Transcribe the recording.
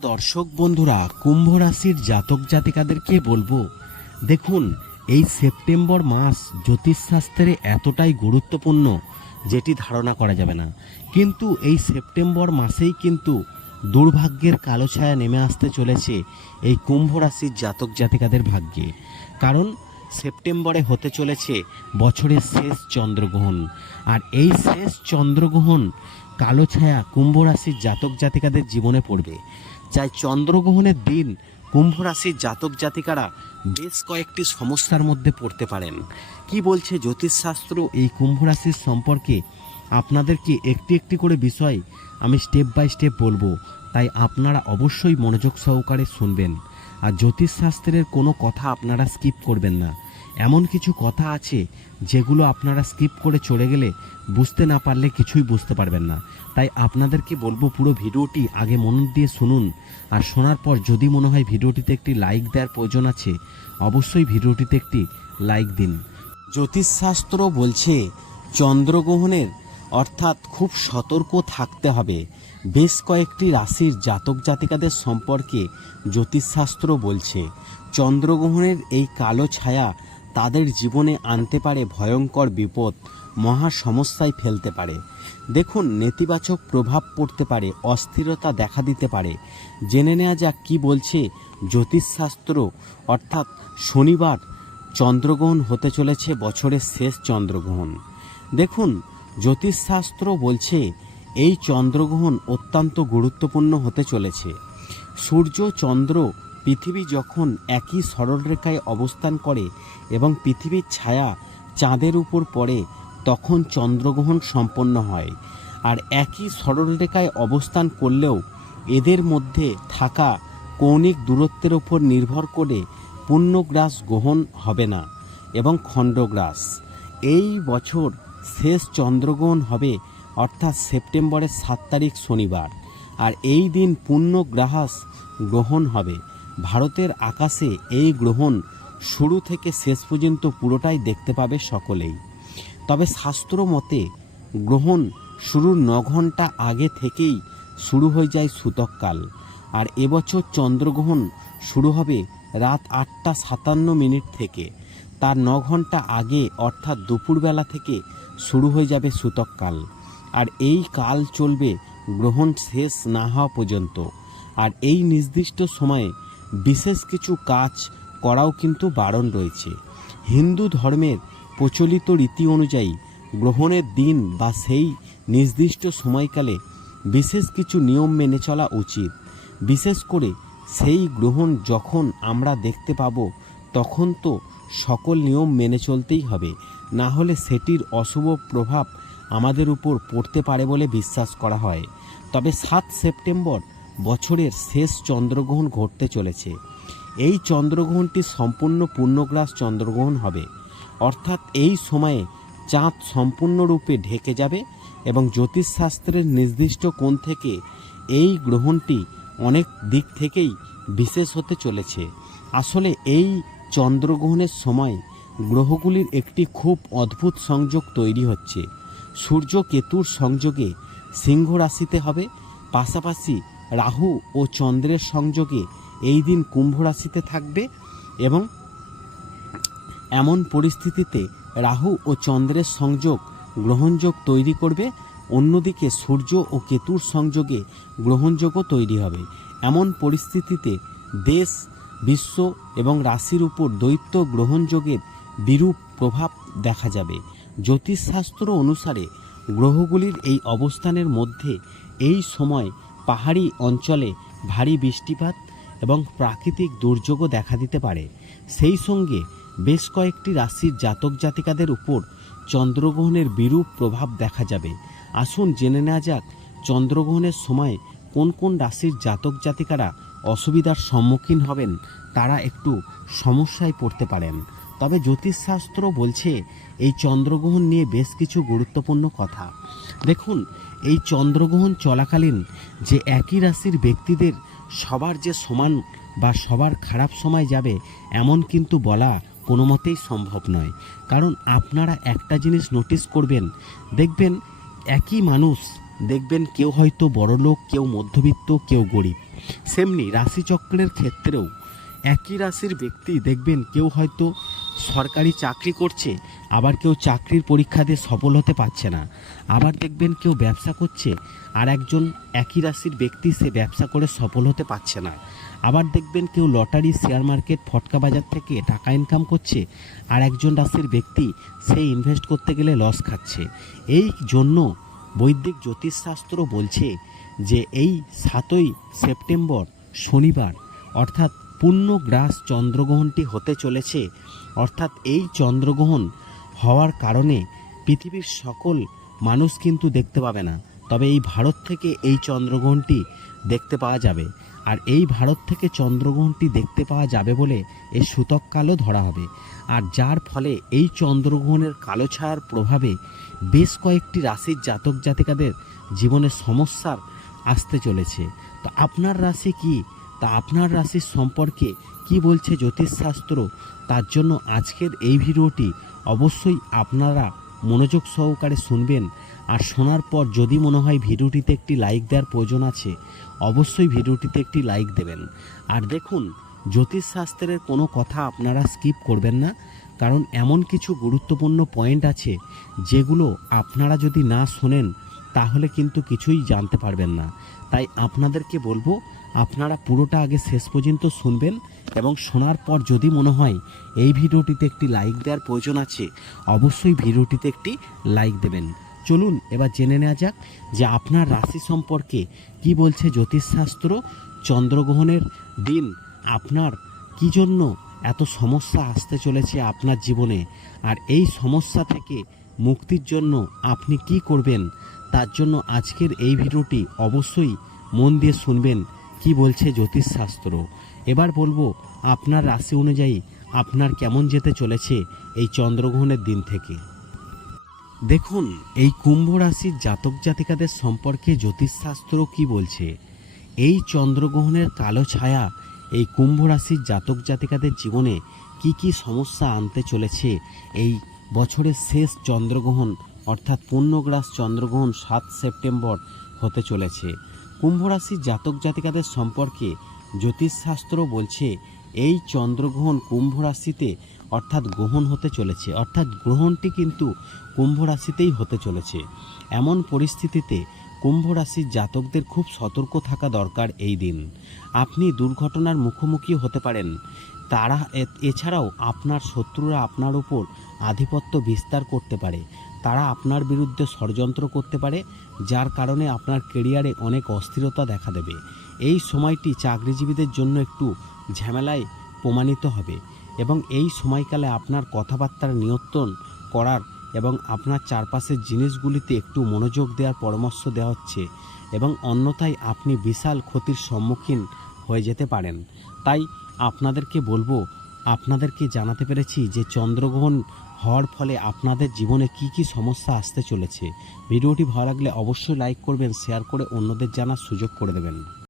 দর্শক বন্ধুরা, কুম্ভ রাশির জাতক জাতিকাদেরকে বলব, দেখুন, এই সেপ্টেম্বর মাস জ্যোতিষশাস্ত্রে এতটাই গুরুত্বপূর্ণ যেটি ধারণা করা যাবে না। কিন্তু এই সেপ্টেম্বর মাসেই কিন্তু দুর্ভাগ্যের কালো ছায়া নেমে আসতে চলেছে এই কুম্ভ রাশির জাতক জাতিকাদের ভাগ্যে। কারণ, সেপ্টেম্বরে হতে চলেছে বছরের শেষ চন্দ্রগ্রহণ। আর এই শেষ চন্দ্রগ্রহণ কালো ছায়া কুম্ভ রাশির জাতক জাতিকাদের জীবনে পড়বে। চাই চন্দ্রগ্রহণের দিন কুম্ভ রাশির জাতক জাতিকারা বেশ কয়েকটি সমস্যার মধ্যে পড়তে পারেন। কি বলছে জ্যোতিষশাস্ত্র এই কুম্ভ রাশির সম্পর্কে? আপনাদেরকে একটি একটি করে বিষয় আমি স্টেপ বাই স্টেপ বলব, তাই আপনারা অবশ্যই মনোযোগ সহকারে শুনবেন। আর জ্যোতিষশাস্ত্রের কোনো কথা আপনারা স্কিপ করবেন না। এমন কিছু কথা আছে যেগুলো আপনারা স্কিপ করে চলে গেলে বুঝতে না পারলে কিছুই বুঝতে পারবেন না। তাই আপনাদেরকে বলব পুরো ভিডিওটি আগে মন দিয়ে শুনুন আর শোনার পর যদি মনে হয় ভিডিওটিতে একটি লাইক দেওয়ার প্রয়োজন আছে, অবশ্যই ভিডিওটিতে একটি লাইক দিন। জ্যোতিষশাস্ত্র বলছে, চন্দ্রগ্রহণের অর্থাৎ খুব সতর্ক থাকতে হবে। বেশ কয়েকটি রাশির জাতক জাতিকাদের সম্পর্কে জ্যোতিষশাস্ত্র বলছে, চন্দ্রগ্রহণের এই কালো ছায়া তাদের জীবনে আনতে পারে ভয়ঙ্কর বিপদ, মহা সমস্যায় ফেলতে পারে। দেখুন, নেতিবাচক প্রভাব পড়তে পারে, অস্থিরতা দেখা দিতে পারে। জেনে নেওয়া যাক কি বলছে জ্যোতিষশাস্ত্র। অর্থাৎ শনিবার চন্দ্রগ্রহণ হতে চলেছে বছরের শেষ চন্দ্রগ্রহণ। দেখুন, জ্যোতিষশাস্ত্র বলছে এই চন্দ্রগ্রহণ অত্যন্ত গুরুত্বপূর্ণ হতে চলেছে। সূর্য, চন্দ্র পৃথিবী যখন একই সরলরেখায় অবস্থান করে এবং পৃথিবীর ছায়া চাঁদের উপর পড়ে, তখন চন্দ্রগ্রহণ সম্পন্ন হয়। আর একই সরলরেখায় অবস্থান করলেও এদের মধ্যে থাকা কৌণিক দূরত্বের উপর নির্ভর করে পূর্ণগ্রাস গ্রহণ হবে না এবং খণ্ডগ্রাস। এই বছর শেষ চন্দ্রগ্রহণ হবে, অর্থাৎ সেপ্টেম্বরের সাত তারিখ শনিবার। আর এই দিন পূর্ণগ্রাহাস গ্রহণ হবে। ভারতের আকাশে এই গ্রহণ শুরু থেকে শেষ পর্যন্ত পুরোটাই দেখতে পাবে সকলেই। তবে শাস্ত্র মতে গ্রহণ শুরুর ন ঘণ্টা আগে থেকেই শুরু হয়ে যায় সূতককাল, আর এবছর চন্দ্রগ্রহণ শুরু হবে রাত আটটা সাতান্ন মিনিট থেকে। তার ন ঘণ্টা আগে অর্থাৎ দুপুরবেলা থেকে শুরু হয়ে যাবে সূতককাল, আর এই কাল চলবে গ্রহণ শেষ না হওয়া পর্যন্ত। আর এই নির্দিষ্ট সময়ে বিশেষ কিছু কাজ করাও কিন্তু বারণ রয়েছে। হিন্দু ধর্মের প্রচলিত রীতি অনুযায়ী গ্রহণের দিন বা সেই নির্দিষ্ট সময়কালে বিশেষ কিছু নিয়ম মেনে চলা উচিত। বিশেষ করে সেই গ্রহণ যখন আমরা দেখতে পাব, তখন তো সকল নিয়ম মেনে চলতেই হবে। না হলে সেটির অশুভ প্রভাব আমাদের উপর পড়তে পারে বলে বিশ্বাস করা হয়। তবে সাত সেপ্টেম্বর বছরের শেষ চন্দ্রগ্রহণ ঘটতে চলেছে। এই চন্দ্রগ্রহণটি সম্পূর্ণ পূর্ণগ্রাস চন্দ্রগ্রহণ হবে। অর্থাৎ এই সময়ে চাঁদ সম্পূর্ণরূপে ঢেকে যাবে এবং জ্যোতিষশাস্ত্রের নির্দিষ্ট কোণ থেকে এই গ্রহণটি অনেক দিক থেকেই বিশেষ হতে চলেছে। আসলে এই চন্দ্রগ্রহণের সময় গ্রহগুলির একটি খুব অদ্ভুত সংযোগ তৈরি হচ্ছে। সূর্য কেতুর সংযোগে সিংহ রাশিতে হবে, পাশাপাশি রাহু ও চন্দ্রের সংযোগে এই দিন কুম্ভ রাশিতে থাকবে এবং এমন পরিস্থিতিতে রাহু ও চন্দ্রের সংযোগ, গ্রহণযোগ তৈরি করবে। অন্যদিকে সূর্য ও কেতুর সংযোগে গ্রহণযোগও তৈরি হবে। এমন পরিস্থিতিতে দেশ, বিশ্ব এবং রাশির উপর দৈত্য গ্রহণযোগের বিরূপ প্রভাব দেখা যাবে। জ্যোতিষশাস্ত্র অনুসারে গ্রহগুলির এই অবস্থানের মধ্যে এই সময় পাহাড়ি অঞ্চলে ভারী বৃষ্টিপাত এবং প্রাকৃতিক দুর্যোগও দেখা দিতে পারে। সেই সঙ্গে বেশ কয়েকটি রাশির জাতক জাতিকাদের উপর চন্দ্রগ্রহণের বিরূপ প্রভাব দেখা যাবে। আসুন জেনে নেওয়া যাক চন্দ্রগ্রহণের সময় কোন কোন রাশির জাতক জাতিকারা অসুবিধার সম্মুখীন হবেন, তারা একটু সমস্যায় পড়তে পারেন। তবে জ্যোতিষশাস্ত্র বলছে এই চন্দ্রগ্রহণ নিয়ে বেশ কিছু গুরুত্বপূর্ণ কথা। দেখুন, এই চন্দ্রগ্রহণ চলাকালীন যে একই রাশির ব্যক্তিদের সবার যে সমান বা সবার খারাপ সময় যাবে, এমন কিন্তু বলা কোনো মতেই সম্ভব নয়। কারণ আপনারা একটা জিনিস নোটিস করবেন, দেখবেন একই মানুষ, দেখবেন কেউ হয়তো বড়লোক, কেউ মধ্যবিত্ত, কেউ গরিব। সেমনি রাশিচক্রের ক্ষেত্রেও একই রাশির ব্যক্তি দেখবেন কেউ হয়তো সরকারি চাকরি করছে, আবার কেউ চাকরির পরীক্ষা দিয়ে সফল হতে পারছে না। আবার দেখবেন কেউ ব্যবসা করছে, আর একজন একই রাশির ব্যক্তি সে ব্যবসা করে সফল হতে পারছে না। আবার দেখবেন কেউ লটারি, শেয়ার মার্কেট, ফটকা বাজার থেকে টাকা ইনকাম করছে, আর একজন রাশির ব্যক্তি সে ইনভেস্ট করতে গেলে লস খাচ্ছে। এই জন্য বৈদিক জ্যোতিষশাস্ত্র বলছে যে এই সাতই সেপ্টেম্বর শনিবার, অর্থাৎ পূর্ণগ্রাস চন্দ্রগ্রহণটি হতে চলেছে, অর্থাৎ এই চন্দ্রগ্রহণ হওয়ার কারণে পৃথিবীর সকল মানুষ কিন্তু দেখতে পাবে না। তবে এই ভারত থেকে এই চন্দ্রগ্রহণটি দেখতে পাওয়া যাবে। আর এই ভারত থেকে চন্দ্রগ্রহণটি দেখতে পাওয়া যাবে বলে এর সূতক কালো ধরা হবে। আর যার ফলে এই চন্দ্রগ্রহণের কালো ছায়ার প্রভাবে বেশ কয়েকটি রাশির জাতক জাতিকাদের জীবনে সমস্যার আসতে চলেছে। তো আপনার রাশি কি? তা আপনার রাশির সম্পর্কে কি বলছে জ্যোতিষশাস্ত্র? তার জন্য আজকের এই ভিডিওটি অবশ্যই আপনারা মনোযোগ সহকারে শুনবেন। আর শোনার পর যদি মনে হয় ভিডিওটিতে একটি লাইক দেওয়ার প্রয়োজন আছে, অবশ্যই ভিডিওটিতে একটি লাইক দেবেন। আর দেখুন, জ্যোতিষশাস্ত্রের কোনো কথা আপনারা স্কিপ করবেন না, কারণ এমন কিছু গুরুত্বপূর্ণ পয়েন্ট আছে যেগুলো আপনারা যদি না শোনেন, তাহলে কিন্তু কিছুই জানতে পারবেন না। তাই আপনাদেরকে বলব আপনারা পুরোটা আগে শেষ পর্যন্ত শুনবেন এবং শোনার পর যদি মনে হয় এই ভিডিওটিতে একটি লাইক দেওয়ার প্রয়োজন আছে, অবশ্যই ভিডিওটিতে একটি লাইক দেবেন। চলুন এবার জেনে নেওয়া যাক যে আপনার রাশি সম্পর্কে কি বলছে জ্যোতিষশাস্ত্র, চন্দ্রগ্রহণের দিন, আপনার কি জন্য এত সমস্যা আসতে চলেছে আপনার জীবনে, আর এই সমস্যা থেকে মুক্তির জন্য আপনি কি করবেন, তার জন্য আজকের এই ভিডিওটি অবশ্যই মন দিয়ে শুনবেন। কি বলছে জ্যোতিষশাস্ত্র? এবার বলব, আপনার রাশি অনুযায়ী আপনার কেমন যেতে চলেছে এই চন্দ্রগ্রহণের দিন থেকে? দেখুন, এই কুম্ভ রাশির জাতক জাতিকাদের সম্পর্কে জ্যোতিষশাস্ত্র কি বলছে? এই চন্দ্রগ্রহণের কালো ছায়া এই কুম্ভ রাশির জাতক জাতিকাদের জীবনে কি কি সমস্যা আনতে চলেছে এই বছরের শেষ চন্দ্রগ্রহণ অর্থাৎ পূর্ণগ্রাস চন্দ্রগ্রহণ সাত সেপ্টেম্বর হতে চলেছে। কুম্ভ রাশির জাতক জাতিকাদের সম্পর্কে জ্যোতিষশাস্ত্র বলছে, এই চন্দ্রগ্রহণ কুম্ভ রাশিতে অর্থাৎ গ্রহণ হতে চলেছে। অর্থাৎ গ্রহণটি কিন্তু কুম্ভ রাশিতেই হতে চলেছে। এমন পরিস্থিতিতে কুম্ভ রাশির জাতকদের খুব সতর্ক থাকা দরকার এই দিন। আপনি দুর্ঘটনার মুখোমুখি হতে পারেন। তারা এছাড়াও আপনার শত্রুরা আপনার উপর আধিপত্য বিস্তার করতে পারে। তারা আপনার বিরুদ্ধে ষড়যন্ত্র করতে পারে, যার কারণে আপনার কেরিয়ারে অনেক অস্থিরতা দেখা দেবে। এই সময়টি চাকরিজীবীদের জন্য একটু ঝামেলায় প্রমাণিত হবে এবং এই সময়কালে আপনার কথাবার্তার নিয়ন্ত্রণ করার এবং আপনার চারপাশের জিনিসগুলিতে একটু মনোযোগ দেওয়ার পরামর্শ দেওয়া হচ্ছে এবং অন্যথায় আপনি বিশাল ক্ষতির সম্মুখীন হয়ে যেতে পারেন। তাই আপনাদেরকে বলব, আপনাদেরকে জানাতে পেরেছি যে চন্দ্রগ্রহণ হওয়ার ফলে আপনাদের জীবনে কি কি সমস্যা আসতে চলেছে? ভিডিওটি ভালো লাগলে অবশ্যই লাইক করবেন শেয়ার করে অন্যদের জানার সুযোগ করে দেবেন।